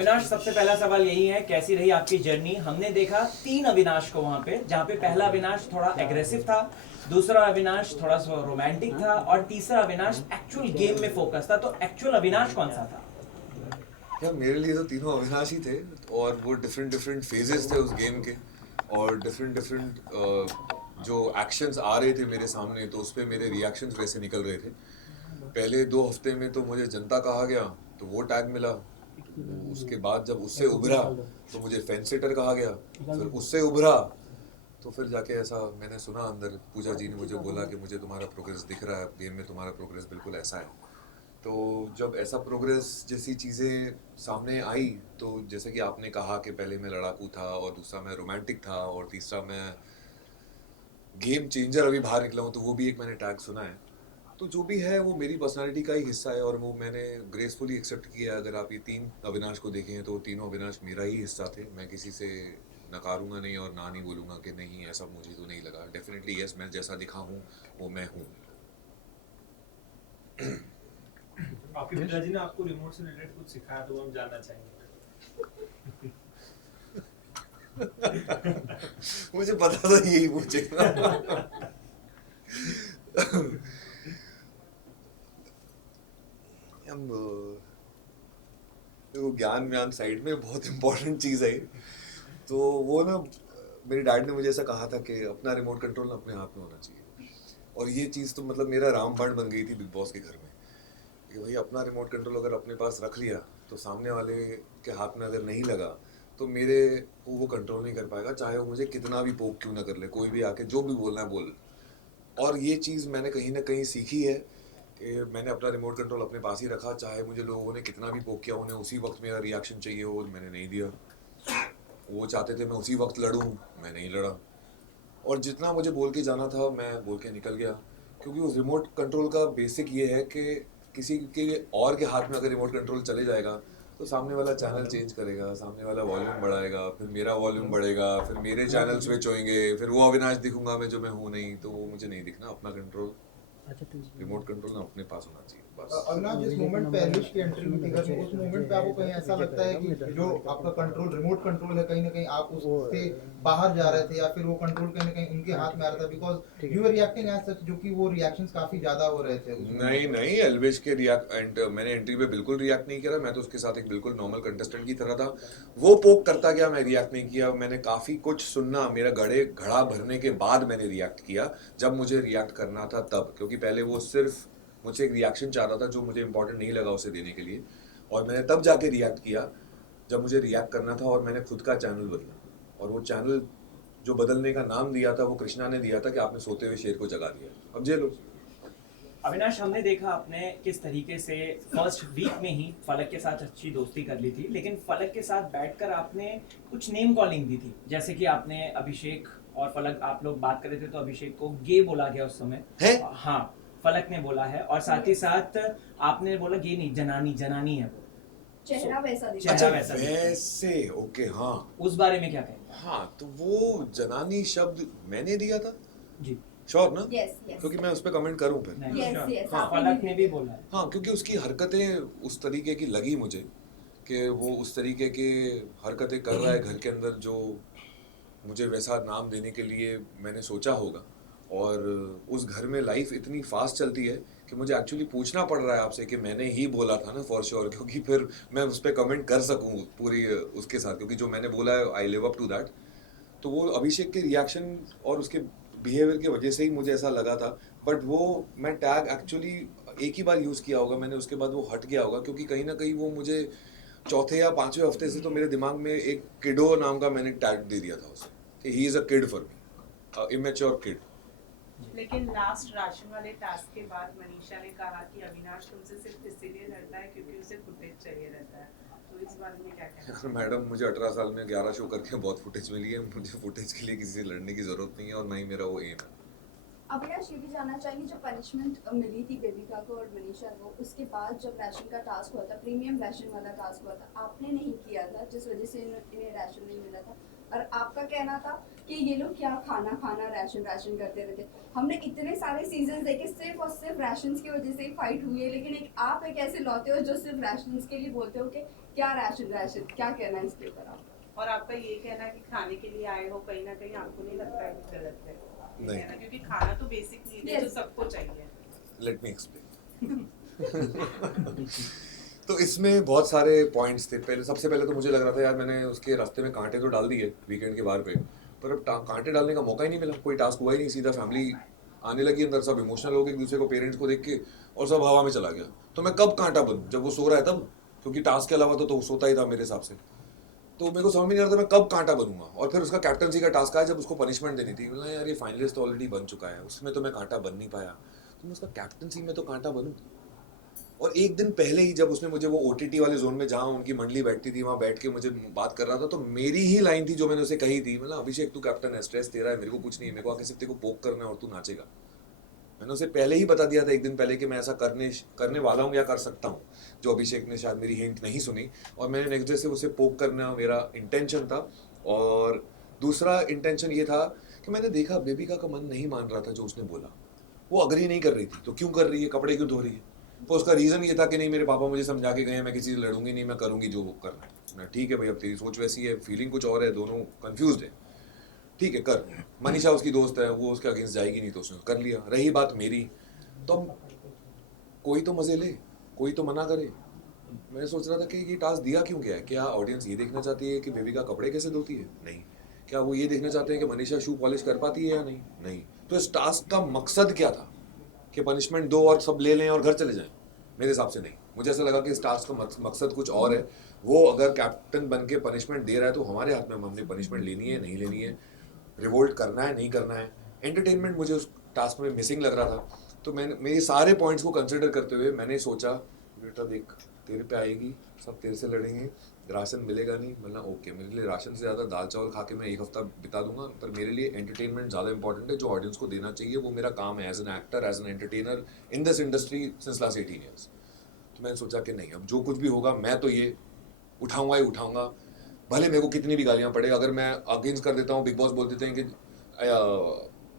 अविनाश, सबसे पहला सवाल यही है, कैसी रही आपकी जर्नी? हमने देखा 3 अविनाश को वहां पे, जहां पे पहला अविनाश थोड़ा एग्रेसिव था, दूसरा अविनाश थोड़ा सा रोमांटिक था, और तीसरा अविनाश एक्चुअल गेम में फोकस था। तो एक्चुअल अविनाश कौन सा था? यार मेरे लिए तो तीनों अविनाश ही थे, और वो डिफरेंट डिफरेंट फेजेस थे उस गेम के, और डिफरेंट डिफरेंट जो एक्शंस आ रहे थे मेरे सामने, तो उस पर मेरे रिएक्शंस वैसे निकल रहे थे। पहले 2 हफ्ते में तो मुझे जनता कहा गया, तो वो टैग मिला। उसके बाद जब उससे उभरा तो मुझे फेंस सिटर कहा गया, फिर उससे उभरा तो फिर जाके ऐसा मैंने सुना अंदर, पूजा जी ने मुझे बोला कि मुझे तुम्हारा प्रोग्रेस दिख रहा है, गेम में तुम्हारा प्रोग्रेस बिल्कुल ऐसा है। तो जब ऐसा प्रोग्रेस जैसी चीज़ें सामने आई, तो जैसे कि आपने कहा कि पहले मैं लड़ाकू था, और दूसरा मैं रोमांटिक था, और तीसरा मैं गेम चेंजर अभी बाहर निकला हूँ, तो वो भी एक मैंने टैग सुना है। तो जो भी है वो मेरी पर्सनालिटी का ही हिस्सा है, और वो मैंने ग्रेसफुली एक्सेप्ट किया। अगर आप ये 3 अविनाश को देखें तो तीनों अविनाश मेरा ही हिस्सा थे। मैं किसी से नकारूंगा नहीं और ना नहीं बोलूँगा कि नहीं ऐसा मुझे तो नहीं लगा। डेफिनेटली यस, मैं जैसा दिखा हूँ वो मैं हूँ। आपके पिताजी ने आपको रिमोट से रिलेटेड कुछ सिखाया तो वो हम जानना चाहेंगे। मुझे पता था यही पूछेगा। हम देखो, ज्ञान व्यान साइड में बहुत इंपॉर्टेंट चीज़ है ये। तो वो ना, मेरे डैड ने मुझे ऐसा कहा था कि अपना रिमोट कंट्रोल अपने हाथ में होना चाहिए। और ये चीज़ तो मतलब मेरा रामबाण बन गई थी बिग बॉस के घर में, कि भाई अपना रिमोट कंट्रोल अगर अपने पास रख लिया तो सामने वाले के हाथ में अगर नहीं लगा तो मेरे को वो कंट्रोल नहीं कर पाएगा, चाहे वो मुझे कितना भी पोक क्यों ना कर ले, कोई भी आके जो भी बोलना है बोल। और ये चीज़ मैंने कहीं ना कहीं सीखी है कि मैंने अपना रिमोट कंट्रोल अपने पास ही रखा, चाहे मुझे लोगों ने कितना भी पोक किया, उन्हें उसी वक्त मेरा रिएक्शन चाहिए हो, मैंने नहीं दिया। वो चाहते थे मैं उसी वक्त लड़ूं, मैं नहीं लड़ा। और जितना मुझे बोल के जाना था मैं बोल के निकल गया, क्योंकि उस रिमोट कंट्रोल का बेसिक ये है कि किसी के और के हाथ में अगर रिमोट कंट्रोल चले जाएगा तो सामने वाला चैनल चेंज करेगा, सामने वाला वॉल्यूम बढ़ाएगा, फिर मेरा वॉल्यूम बढ़ेगा, फिर मेरे चैनल स्विच होंगे, फिर वो अविनाश दिखूंगा मैं जो मैं हूँ नहीं। तो वो मुझे नहीं दिखना। अपना कंट्रोल, रिमोट कंट्रोल ना अपने पास होना चाहिए बस। अविनाश, जिस मोमेंट पे एलिश की एंट्री हुई थी घर में, उस मोमेंट पे आपको कहीं ऐसा लगता है कि जो आपका कंट्रोल, रिमोट कंट्रोल है, कहीं ना कहीं आप उससे बाहर जा रहे थे, या फिर वो कंट्रोल कहीं ना कहीं उनके हाथ में आ रहा था? Because you were reacting as such, जो कि वो रिएक्शंस काफी ज्यादा हो रहे थे नहीं नहीं, एल्विश के मैंने एंट्री पे बिल्कुल रिएक्ट नहीं किया। मैं तो उसके साथ एक बिल्कुल नॉर्मल कंटेस्टेंट की तरह था। वो पोक करता गया, मैं रिएक्ट नहीं किया। मैंने काफ़ी कुछ सुनना, मेरा घड़ा भरने के बाद मैंने रिएक्ट किया, जब मुझे रिएक्ट करना था तब। क्योंकि पहले वो सिर्फ मुझसे एक रिएक्शन चाह रहा था जो मुझे इंपॉर्टेंट नहीं लगा उसे देने के लिए, और मैंने तब जाके रिएक्ट किया जब मुझे रिएक्ट करना था। और मैंने खुद का चैनल बदला, और वो चैनल जो बदलने का नाम दिया था वो कृष्णा ने दिया था कि आपने सोते हुए शेर को जगा दिया, अब जेलो। अविनाश, हमने देखा आपने किस तरीके से फर्स्ट वीक में ही फलक के साथ अच्छी दोस्ती कर ली थी, लेकिन फलक के साथ बैठकर आपने कुछ नेम कॉलिंग दी थी। जैसे कि आपने अभिषेक और फलक, आप लोग बात कर रहे थे तो अभिषेक को गे बोला गया उस समय है? हाँ, फलक ने बोला है। और साथ ही साथ आपने बोला गे नहीं, जनानी, जनानी है वो, चेहरा वैसा दिखता चेहरा है। वैसा दिखता है। वैसे ओके, हाँ। उस बारे में क्या कहेंगे? हाँ, तो वो जनानी शब्द मैंने दिया था जी श्योर ना? यस यस क्योंकि मैं उस पर कमेंट करूं फिर। नहीं, यस sure। यस, हाँ, फलक ने भी बोला है। हाँ, क्योंकि उसकी हरकतें उस तरीके की लगी मुझे कि वो उस तरीके के हरकतें कर रहा है घर के अंदर, जो मुझे वैसा नाम देने के लिए मैंने सोचा होगा। और उस घर में लाइफ इतनी फास्ट चलती है कि मुझे एक्चुअली पूछना पड़ रहा है आपसे कि मैंने ही बोला था ना, फॉर श्योर, क्योंकि फिर मैं उस पर कमेंट कर सकूँ पूरी उसके साथ, क्योंकि जो मैंने बोला है I live up to that. तो वो अभिषेक के रिएक्शन और उसके बिहेवियर की वजह से ही मुझे ऐसा लगा था। बट वो मैं टैग एक्चुअली एक ही बार यूज़ किया होगा मैंने, उसके बाद वो हट गया होगा, क्योंकि कहीं ना कहीं वो मुझे चौथे या पांचवें हफ्ते से तो मेरे दिमाग में एक किडो नाम का मैंने टैग दे दिया था उसे, कि he is a kid for me, immature kid. लेकिन लास्ट राशन वाले टास्क के बाद मनीषा ने कहा कि अविनाश तुमसे सिर्फ इसीलिए लड़ता है क्योंकि उसे फुटेज चाहिए रहता है, तो इस बारे में क्या कहना है? मैडम, मुझे 18 साल में 11 शो करके बहुत फुटेज मिली है। मुझे फुटेज के लिए किसी से लड़ने की ज़रूरत नहीं है, और ना ही मेरा वो एम है। अविनाश, ये भी जानना चाहेंगे, जो पनिशमेंट मिली थी बेबिका को और मनीषा को, उसके बाद जब राशन का टास्क हुआ था, प्रीमियम राशन वाला टास्क हुआ था, आपने नहीं किया था जिस वजह से इन्हें राशन नहीं मिला था, और आपका कहना था कि ये लोग क्या खाना खाना राशन राशन करते रहते। हमने इतने सारे सीजन देखे सिर्फ और सिर्फ राशंस की वजह से ही फाइट हुई है, लेकिन आप एक ऐसे लौटे हो जो सिर्फ राशंस के लिए बोलते हो कि क्या राशन राशन, क्या कहना है इसके ऊपर आप? और आपका ये कहना कि खाने के लिए आए हो, कहीं ना कहीं आपको नहीं लगता है कि गलत है ये नहीं। कहना, क्योंकि खाना तो बेसिक नीड है जो Yes. सबको चाहिए। Let me explain. तो इसमें बहुत सारे पॉइंट्स थे। पहले सबसे पहले तो मुझे लग रहा था यार मैंने उसके रास्ते में कांटे तो डाल दिए वीकेंड के बार पे, पर अब कांटे डालने का मौका ही नहीं मिला, कोई टास्क हुआ ही नहीं। सीधा फैमिली आने लगी अंदर, सब इमोशनल हो गए एक दूसरे को, पेरेंट्स को देख के, और सब हवा में चला गया। तो मैं कब कांटा बनूं? जब वो सो रहा है तब, क्योंकि टास्क के अलावा तो वो सोता ही था मेरे हिसाब से। तो मेरे को समझ में नहीं आ रहा था मैं कब कांटा बनूंगा। और फिर उसका कैप्टनसी का टास्क आया जब उसको पनिशमेंट देनी थी। बोला यार ये फाइनलिस्ट तो ऑलरेडी बन चुका है, उसमें तो मैं कांटा बन नहीं पाया, तो मैं उसका कैप्टनसी में तो कांटा बनूं। और एक दिन पहले ही जब उसने मुझे वो ओटीटी वाले जोन में जहाँ उनकी मंडली बैठती थी वहाँ बैठ के मुझे बात कर रहा था, तो मेरी ही लाइन थी जो मैंने उसे कही थी, मतलब अभिषेक तू कैप्टन है, स्ट्रेस तेरा है, मेरे को कुछ नहीं है, मेरे को आके सिर्फ तेरे को पोक करना है और तू नाचेगा। मैंने उसे पहले ही बता दिया था एक दिन पहले कि मैं ऐसा करने वाला हूँ या कर सकता हूँ, जो अभिषेक ने शायद मेरी हिंट नहीं सुनी, और मैंने नेक्स्ट डे से उसे पोक करना मेरा इंटेंशन था। और दूसरा इंटेंशन ये था कि मैंने देखा बेबिका का मन नहीं मान रहा था जो उसने बोला, वो अग्री नहीं कर रही थी, तो क्यों कर रही है, कपड़े क्यों धो रही है? तो उसका रीज़न ये था कि नहीं मेरे पापा मुझे समझा के गए, मैं किसी से लड़ूंगी नहीं, मैं करूंगी जो वो करना है। मैं ठीक है भाई, अब तेरी सोच वैसी है, फीलिंग कुछ और है, दोनों कंफ्यूज्ड है, ठीक है कर। मनीषा उसकी दोस्त है, वो उसके अगेंस्ट जाएगी नहीं, तो उसने कर लिया। रही बात मेरी, तो कोई तो मजे ले, कोई तो मना करे। मैं सोच रहा था कि ये टास्क दिया क्यों गया है? क्या ऑडियंस ये देखना चाहती है कि बेबी का कपड़े कैसे धोती है? नहीं। क्या वो ये देखना चाहते हैं कि मनीषा शू पॉलिश कर पाती है या नहीं? नहीं। तो इस टास्क का मकसद क्या था कि पनिशमेंट दो और सब ले लें और घर चले जाएं? मेरे हिसाब से नहीं। मुझे ऐसा लगा कि इस टास्क का मकसद कुछ और है। वो अगर कैप्टन बन के पनिशमेंट दे रहा है तो हमारे हाथ में, हमने पनिशमेंट लेनी है नहीं लेनी है, रिवोल्ट करना है नहीं करना है। एंटरटेनमेंट मुझे उस टास्क में मिसिंग लग रहा था। तो मैंने मेरे सारे पॉइंट्स को कंसिडर करते हुए मैंने सोचा बेटा देख तेरे पे आएगी, सब तेरे से लड़ेंगे, राशन मिलेगा नहीं, मतलब ओके, मेरे लिए राशन से ज़्यादा दाल चावल खा के मैं एक हफ्ता बिता दूंगा, पर मेरे लिए एंटरटेनमेंट ज़्यादा इंपॉर्टेंट है, जो ऑडियंस को देना चाहिए वो मेरा काम है as an actor, as an entertainer in this industry since last 18 years. तो मैंने सोचा कि नहीं, अब जो कुछ भी होगा मैं तो ये उठाऊंगा ही उठाऊंगा, भले मेरे को कितनी भी गालियाँ पड़े। अगर मैं अगेंस्ट कर देता हूँ, बिग बॉस बोल देते हैं कि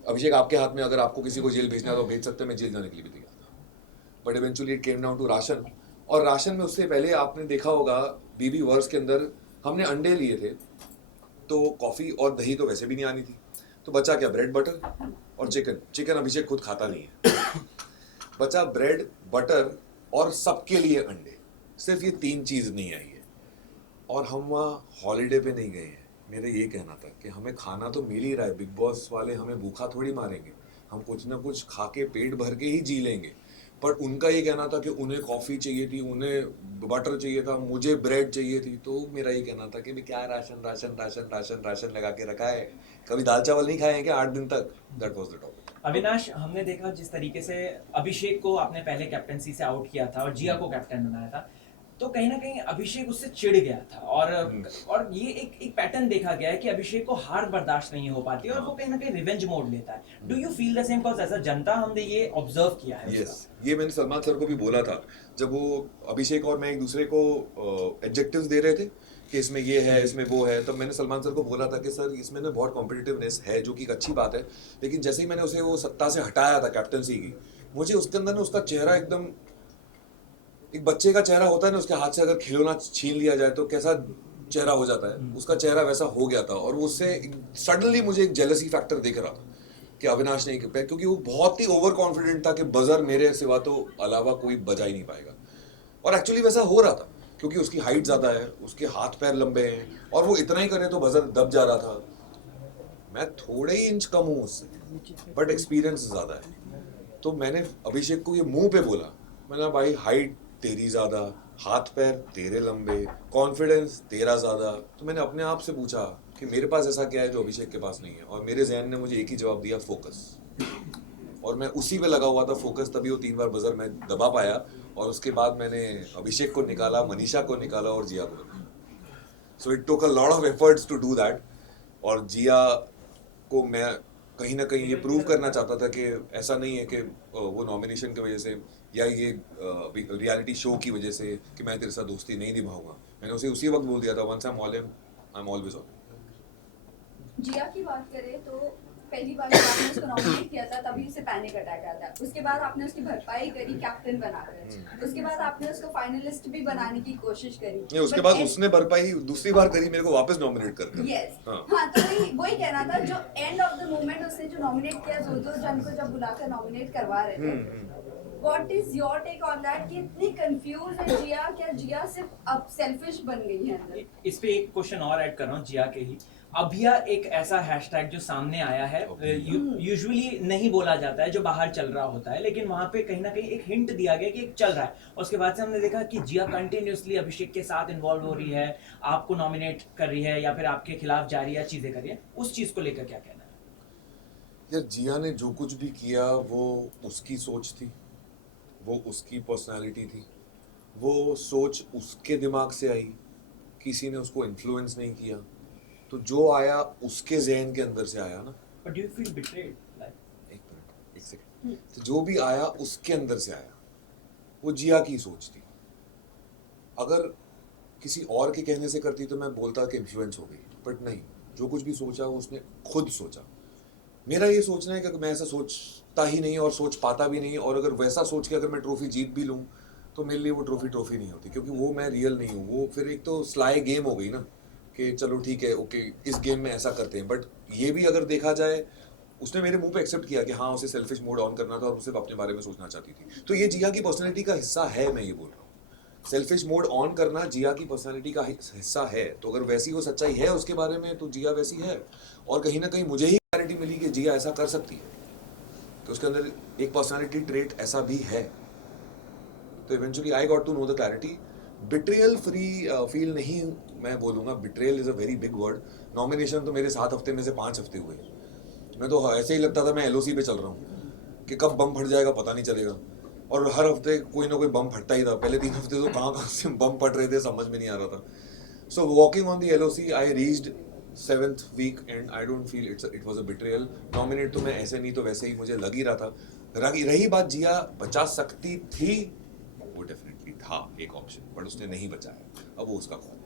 अभिषेक आपके हाथ में, अगर आपको किसी को जेल भेजना है तो भेज सकते हैं, मैं जेल जाने के लिए भी तैयार था। But eventually it came down to ration. और राशन में उससे पहले आपने देखा होगा बीबी वर्स के अंदर हमने अंडे लिए थे, तो कॉफ़ी और दही तो वैसे भी नहीं आनी थी, तो बचा क्या, ब्रेड बटर और चिकन। चिकन अभिषेक खुद खाता नहीं है, बचा ब्रेड बटर और सबके लिए अंडे। सिर्फ ये 3 चीज़ नहीं आई है, और हम वहाँ हॉलीडे पे नहीं गए हैं। मेरा ये कहना था कि हमें खाना तो मिल ही रहा है, बिग बॉस वाले हमें भूखा थोड़ी मारेंगे, हम कुछ ना कुछ खा के पेट भर के ही जी लेंगे। पर उनका ये कहना था कि उन्हें कॉफ़ी चाहिए थी, उन्हें बटर चाहिए था, मुझे ब्रेड चाहिए थी। तो मेरा ये कहना था कि भी क्या ration ration ration ration ration लगा के रखा है, कभी दाल चावल नहीं खाए हैं क्या 8 दिन तक? That was the topic. Avinash, हमने देखा जिस तरीके से अभिषेक को आपने पहले कैप्टनसी से आउट किया था और जिया को कैप्टन बनाया था, तो कहीं ना कहीं अभिषेक उससे चिढ़ गया था, और ये एक पैटर्न देखा गया है कि अभिषेक को हार बर्दाश्त नहीं हो पाती और वो कहीं ना कहीं रिवेंज मोड लेता है। Do you feel the same? Because as a janta हमने ये ऑब्जर्व किया है। यस, ये मैंने सलमान सर को भी बोला था जब वो अभिषेक और मैं एक दूसरे को एडजेक्टिव्स दे रहे थे कि इसमें ये है, इसमें वो है, तब मैंने सलमान सर को बोला था कि सर इसमें ना बहुत कॉम्पिटिटिवनेस है, जो कि एक अच्छी बात है, लेकिन जैसे ही मैंने उसे वो सत्ता से हटाया था कैप्टनसी की, मुझे उसके अंदर ना उसका चेहरा एकदम, एक बच्चे का चेहरा होता है ना, उसके हाथ से अगर खिलौना छीन लिया जाए तो कैसा चेहरा हो जाता है, उसका चेहरा वैसा हो गया था। और उससे सडनली मुझे एक जेलसी फैक्टर दिख रहा था कि अविनाश नहीं कर पाया, क्योंकि वो बहुत ही ओवर कॉन्फिडेंट था कि बजर मेरे सिवा तो अलावा कोई बजा ही नहीं पाएगा। और एक्चुअली वैसा हो रहा था, क्योंकि उसकी हाइट ज़्यादा है, उसके हाथ पैर लंबे हैं, और वो इतना ही करे तो बजर दब जा रहा था। मैं थोड़े ही इंच कम हूँ उससे, बट एक्सपीरियंस ज़्यादा है। तो मैंने अभिषेक को ये मुंह पे बोला, मैंने भाई हाइट तेरी ज़्यादा, हाथ पैर तेरे लंबे, कॉन्फिडेंस तेरा ज़्यादा। तो मैंने अपने आप से पूछा कि मेरे पास ऐसा क्या है जो अभिषेक के पास नहीं है, और मेरे जहन ने मुझे एक ही जवाब दिया, फोकस। और मैं उसी पे लगा हुआ था, फोकस, तभी वो 3 बार बजर मैं दबा पाया। और उसके बाद मैंने अभिषेक को निकाला, मनीषा को निकाला और जिया को। So it took a lot of efforts to do that. और जिया को मैं कहीं ना कहीं ये प्रूव करना चाहता था कि ऐसा नहीं है कि वो नॉमिनेशन की वजह से या ये रियलिटी शो की वजह से कि मैं तेरे साथ दोस्ती नहीं निभाऊंगा। मैंने उसे उसी वक्त बोल दिया था, once I am all in, I am always all. Jiya की बात करें तो पहली बार जब आपने उसको नॉमिनेट किया था तभी उसे पैनिक अटैक आया था। उसके बाद आपने उसकी भरपाई करी कैप्टन बनाकर। उसके बाद आपने उसको फाइनलिस्ट भी बनाने की कोशिश करी। नहीं, उसके बाद उसने भरपाई दूसरी बार करी मेरे को वापस नॉमिनेट कर यस हाँ। हाँ, तो वही कहना था, जो एंड ऑफ द मोमेंट उसने जो नॉमिनेट किया, दो जन को जब बुलाकर नॉमिनेट करवा रहे थे, what is your take on that कि इतनी कंफ्यूज है जिया? क्या जिया सिर्फ अब सेल्फिश बन गई है अंदर? इस पे एक क्वेश्चन और ऐड कर रहा हूँ जिया के ही। अभिया एक ऐसा हैशटैग जो सामने आया है, यूजुअली नहीं बोला जाता है, जो बाहर चल रहा होता है, लेकिन वहां पे कहीं ना कहीं एक हिंट दिया गया कि एक चल रहा है। उसके बाद से हमने देखा कि जिया कंटिन्यूअसली अभिषेक के साथ इन्वॉल्व हो रही है, आपको नॉमिनेट कर रही है या फिर आपके खिलाफ जा रही है, चीजें कर रही है। उस चीज को लेकर क्या कहना है? यार जिया ने जो कुछ भी किया वो उसकी सोच थी, वो उसकी पर्सनालिटी थी, वो सोच उसके दिमाग से आई, किसी ने उसको इन्फ्लुएंस नहीं किया। तो जो आया उसके जहन के अंदर से आया ना। But do you feel betrayed? एक मिनट, एक सेकंड। तो जो भी आया उसके अंदर से आया, वो जिया की सोच थी। अगर किसी और के कहने से करती तो मैं बोलता कि इन्फ्लुएंस हो गई, बट नहीं, जो कुछ भी सोचा वो उसने खुद सोचा। मेरा ये सोचना है कि मैं ऐसा सोचता ही नहीं और सोच पाता भी नहीं, और अगर वैसा सोच के अगर मैं ट्रॉफी जीत भी लूँ तो मेरे लिए वो ट्रॉफी नहीं होती, क्योंकि वो मैं रियल नहीं हूँ। वो फिर एक तो स्लाई गेम हो गई ना कि चलो ठीक है, ओके इस गेम में ऐसा करते हैं। बट ये भी अगर देखा जाए, उसने मेरे मुंह पे एक्सेप्ट किया कि हाँ उसे सेल्फिश मोड ऑन करना था और उसे अपने बारे में सोचना चाहती थी। तो ये जिया की पर्सनैलिटी का हिस्सा है, मैं ये बोल रहा हूँ। सेल्फिश मोड ऑन करना जिया की पर्सनैलिटी का हिस्सा है। तो अगर वैसी वो सच्चाई है उसके बारे में, तो जिया वैसी है। और कहीं ना कहीं मुझे ही क्लैरिटी मिली कि जिया ऐसा कर सकती है, कि उसके अंदर एक पर्सनैलिटी ट्रेट ऐसा भी है। तो eventually I got to know the clarity. Betrayal free feel नहीं मैं बोलूँगा, betrayal is a very big word. Nomination तो मेरे 7 हफ्ते में से 5 हफ्ते हुए। मैं तो ऐसे ही लगता था मैं LOC पे चल रहा हूँ कि कब बम फट जाएगा पता नहीं चलेगा, और हर हफ्ते कोई ना कोई बम फटता ही था। पहले 3 हफ्ते तो कहाँ से बम फट रहे थे समझ में नहीं आ रहा था। So walking on the LOC I reached 7th week and I don't feel it was a betrayal. Nominate तो मैं ऐसे नहीं तो वैसे ही मुझे लग ही रहा था। रही बात जिया बचा सकती थी, वो डेफिनेटली था एक ऑप्शन, बट उसने नहीं बचाया। अब वो उसका कॉल है।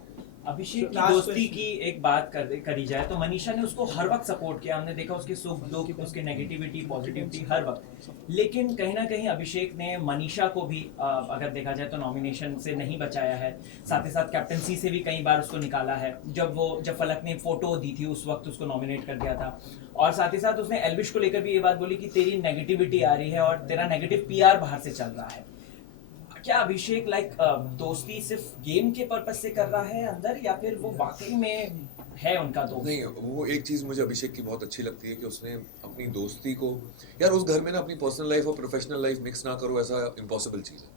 अभिषेक की Last दोस्ती question. की एक बात करी जाए तो मनीषा ने उसको हर वक्त सपोर्ट किया। हमने देखा उसके सुख दुख, उसके नेगेटिविटी पॉजिटिविटी हर वक्त। लेकिन कहीं ना कहीं अभिषेक ने मनीषा को भी अगर देखा जाए तो नॉमिनेशन से नहीं बचाया है। साथ ही साथ कैप्टनसी से भी कई बार उसको निकाला है। जब फलक ने फोटो दी थी उस वक्त उसको नॉमिनेट कर दिया था। और साथ ही साथ उसने एल्विश को लेकर भी ये बात बोली कि तेरी नेगेटिविटी आ रही है और तेरा नेगेटिव PR बाहर से चल रहा है। क्या अभिषेक दोस्ती सिर्फ गेम के पर्पस से कर रहा है अंदर, या फिर वो वाकई में है उनका दोस्त? नहीं, वो एक चीज़ मुझे अभिषेक की बहुत अच्छी लगती है कि उसने अपनी दोस्ती को, यार उस घर में ना अपनी पर्सनल लाइफ और प्रोफेशनल लाइफ मिक्स ना करो, ऐसा इम्पॉसिबल चीज़ है।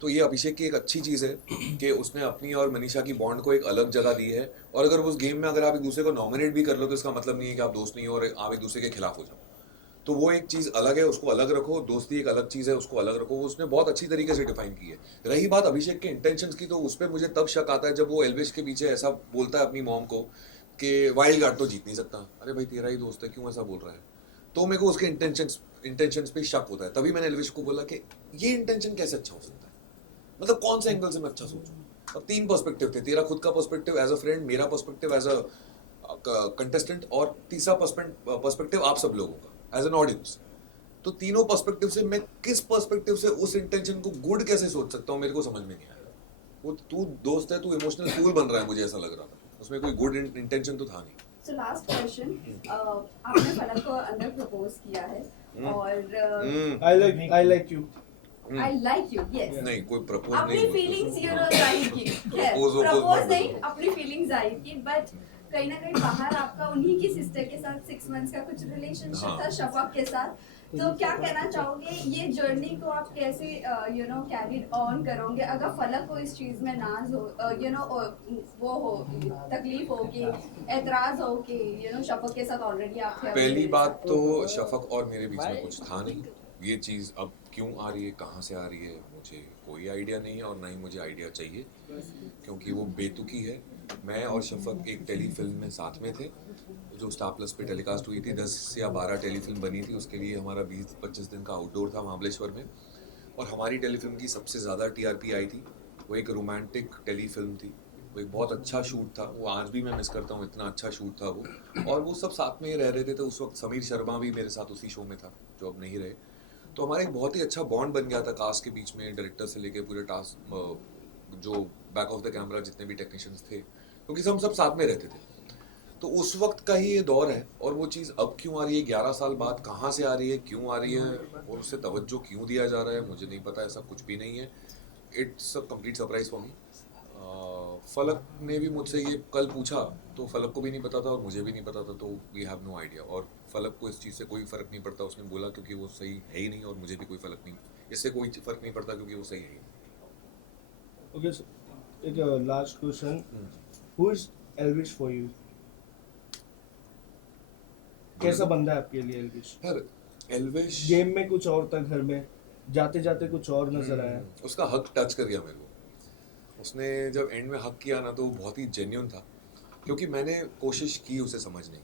तो ये अभिषेक की एक अच्छी चीज़ है कि उसने अपनी और मनीषा की बॉन्ड को एक अलग जगह दी है। और अगर उस गेम में अगर आप एक दूसरे को नॉमिनेट भी कर लो तो इसका मतलब नहीं है कि आप दोस्त नहीं हो और आप एक दूसरे के खिलाफ हो जाओ। तो वो एक चीज़ अलग है, उसको अलग रखो। दोस्ती एक अलग चीज़ है, उसको अलग रखो। वो उसने बहुत अच्छी तरीके से डिफाइन की है। रही बात अभिषेक के इंटेंशंस की, तो उस पर मुझे तब शक आता है जब वो एल्विश के पीछे ऐसा बोलता है अपनी मॉम को कि वाइल्ड कार्ड तो जीत नहीं सकता। अरे भाई तेरा ही दोस्त है, क्यों ऐसा बोल रहा है? तो मेरे को उसके इंटेंशंस पे शक होता है। तभी मैंने एल्विश को बोला कि ये इंटेंशन कैसे अच्छा हो सकता है, मतलब कौन सा एंगल से मैं अच्छा सोचूं। अब 3 पर्सपेक्टिव थे, तेरा खुद का पर्सपेक्टिव एज अ फ्रेंड, मेरा पर्सपेक्टिव एज अ कंटेस्टेंट, और तीसरा पर्सपेक्टिव आप सब लोगों का एज एन ऑडियंस। तो तीनों पर्सपेक्टिव से मैं किस पर्सपेक्टिव से उस इंटेंशन को गुड कैसे सोच सकता हूँ, मेरे को समझ में नहीं आया। वो तू दोस्त है, तू इमोशनल फूल बन रहा है, मुझे ऐसा लग रहा था। उसमें कोई गुड इंटेंशन तो था नहीं। So last question, आपने फलक को अंदर प्रपोज किया है और I like you. I like you, yes. नहीं, कोई प्रपोज अपनी नहीं फीलिंग्स जाहिर की, खैर Propose प्रपोज मत नहीं, करो। अपनी फीलिंग्स जाहिर की। बट कहीं ना कहीं बाहर आपका उन्हीं की सिस्टर के साथ 6 मंथ्स का कुछ रिलेशनशिप हाँ। था शफक के साथ। तो क्या कहना चाहोगे, ये जर्नी को आप कैसे कैरी ऑन करोगे अगर फलक को इस चीज में नाज हो, वो हो, तकलीफ हो कि एतराज हो कि शफक के साथ ऑलरेडी आप थे? पहली बात तो शफक और मेरे बीच में कुछ था नहीं। ये चीज़ अब क्यों आ रही है, कहाँ से आ रही है, मुझे कोई आइडिया नहीं है, और ना ही मुझे आइडिया चाहिए, क्योंकि वो बेतुकी है। मैं और शफक एक टेलीफिल्म में साथ में थे जो स्टार प्लस पे टेलीकास्ट हुई थी। 10 या 12 टेलीफिल्म बनी थी, उसके लिए हमारा 20-25 दिन का आउटडोर था महाबलेश्वर में। और हमारी टेलीफिल्म की सबसे ज़्यादा TRP आई थी। वो एक रोमांटिक टेलीफिल्म थी वो एक बहुत अच्छा शूट था, वो आज भी मैं मिस करता हूँ, इतना अच्छा शूट था वो। और वो सब साथ में ही रह रहे थे, तो उस वक्त समीर शर्मा भी मेरे साथ उसी शो में था जो अब नहीं रहे। तो हमारा एक बहुत ही अच्छा बॉन्ड बन गया था कास्ट के बीच में, डायरेक्टर से लेके पूरे टास्क जो बैक ऑफ द कैमरा जितने भी टेक्नीशियंस थे, क्योंकि हम सब साथ में रहते थे। तो उस वक्त का ही ये दौर है, और वो चीज़ अब क्यों आ रही है 11 साल बाद, कहाँ से आ रही है, क्यों आ रही है, और उससे तवज्जो क्यों दिया जा रहा है, मुझे नहीं पता, ऐसा कुछ भी नहीं है। It's a complete surprise for me. फलक ने भी मुझसे ये कल पूछा, तो फलक को भी नहीं पता था और मुझे भी नहीं पता था, तो वी हैव नो आइडिया। और फलक को इस चीज़ से कोई फ़र्क नहीं पड़ता, उसने बोला क्योंकि वो सही है ही नहीं, और मुझे भी कोई फ़र्क नहीं, इससे कोई फ़र्क नहीं पड़ता क्योंकि वो सही है ही नहीं। ओके सर, एक last question, who is Elvish for you? कैसा बंदा है आपके लिए एल्विश? यार एल्विश गेम में कुछ और था, घर में जाते जाते कुछ और नजर आया। उसका हक टच कर गया मेरे को। उसने जब एंड में हक किया ना, तो वो बहुत ही जेन्युइन था, क्योंकि मैंने कोशिश की उसे समझने की,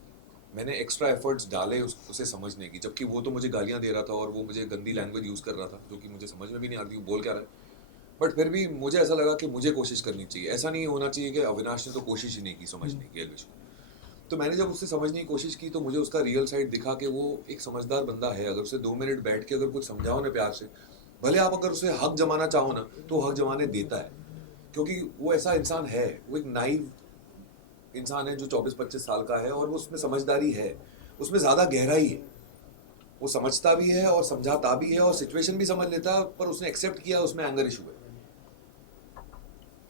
मैंने एक्स्ट्रा एफर्ट्स डाले उसे समझने की, जबकि वो तो मुझे गालियां दे रहा था और वो मुझे गंदी लैंग्वेज यूज़ कर रहा था, जो कि मुझे समझ में भी नहीं आती वो बोल क्या रहा है। बट फिर भी मुझे ऐसा लगा कि मुझे कोशिश करनी चाहिए, ऐसा नहीं होना चाहिए कि अविनाश ने तो कोशिश ही नहीं की समझने की एल्विश को। तो मैंने जब उससे समझने की कोशिश की, तो मुझे उसका रियल साइड दिखा कि वो एक समझदार बंदा है। अगर उसे 2 मिनट बैठ के अगर कुछ समझाओ ना प्यार से, भले आप अगर उसे हक जमाना चाहो ना, तो हक जमाने देता है, क्योंकि वो ऐसा इंसान है, वो एक नाइव इंसान है जो 24-25 साल का है, और वो उसमें समझदारी है, उसमें ज़्यादा गहराई है, वो समझता भी है और समझाता भी है और सिचुएशन भी समझ लेता है। पर उसने एक्सेप्ट किया उसमें एंगर इशू है,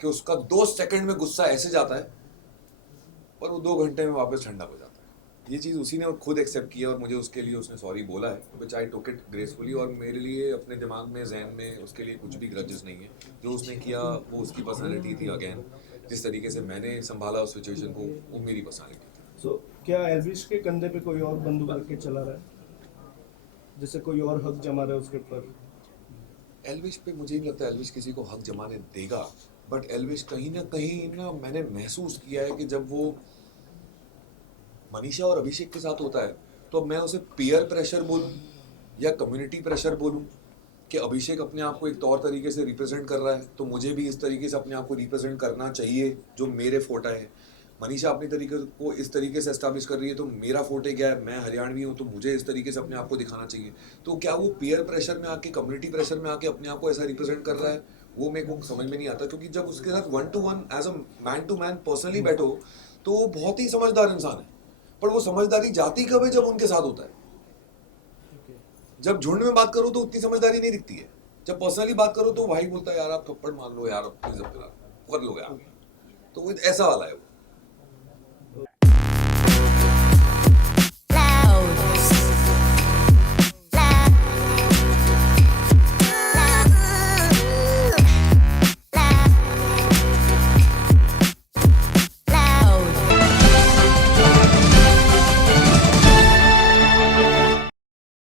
कि उसका 2 सेकंड में गुस्सा ऐसे जाता है पर वो 2 घंटे में वापस ठंडा हो जाता है। ये चीज़ उसी ने खुद एक्सेप्ट किया, और मुझे उसके लिए उसने सॉरी बोला है, विच आई टुक इट ग्रेसफुली। और मेरे लिए अपने दिमाग में, जहन में उसके लिए कुछ भी ग्रजेस नहीं है। जो उसने किया वो उसकी पर्सनैलिटी थी। अगेन जिस तरीके से मैंने संभाला उस सिचुएशन को, वो मेरी पर्सनैलिटी थी। सो क्या एल्विश के कंधे पे कोई और बंदूक रख के चला रहा है, जैसे कोई और हक जमा रहा है उसके ऊपर? एल्विश पे मुझे नहीं लगता एल्विश किसी को हक जमाने देगा, बट एल्विश कहीं ना मैंने महसूस किया है कि जब वो मनीषा और अभिषेक के साथ होता है, तो मैं उसे पीयर प्रेशर बोलूं या कम्युनिटी प्रेशर बोलूं, कि अभिषेक अपने आप को एक तौर तरीके से रिप्रेजेंट कर रहा है, तो मुझे भी इस तरीके से अपने आप को रिप्रेजेंट करना चाहिए जो मेरे फोटा है। मनीषा अपनी तरीके को इस तरीके से एस्टैब्लिश कर रही है, तो मेरा फोटे क्या है, मैं हरियाणवी हूँ, तो मुझे इस तरीके से अपने आप को दिखाना चाहिए। तो क्या वो पीयर प्रेशर में आके, कम्युनिटी प्रेशर में आके अपने आप को ऐसा रिप्रेजेंट कर रहा है, वो मेरे को समझ में नहीं आता। क्योंकि जब उसके साथ 1 to 1 as a man to man personally बैठो, तो वो बहुत ही समझदार इंसान है, पर वो समझदारी जाती कब है, जब उनके साथ होता है। जब झुंड में बात करो तो उतनी समझदारी नहीं दिखती है, जब पर्सनली बात करो तो भाई बोलता है यार आप थप्पड़ मार लो यार, प्लीज कर लो यार, तो वो ऐसा वाला है वो।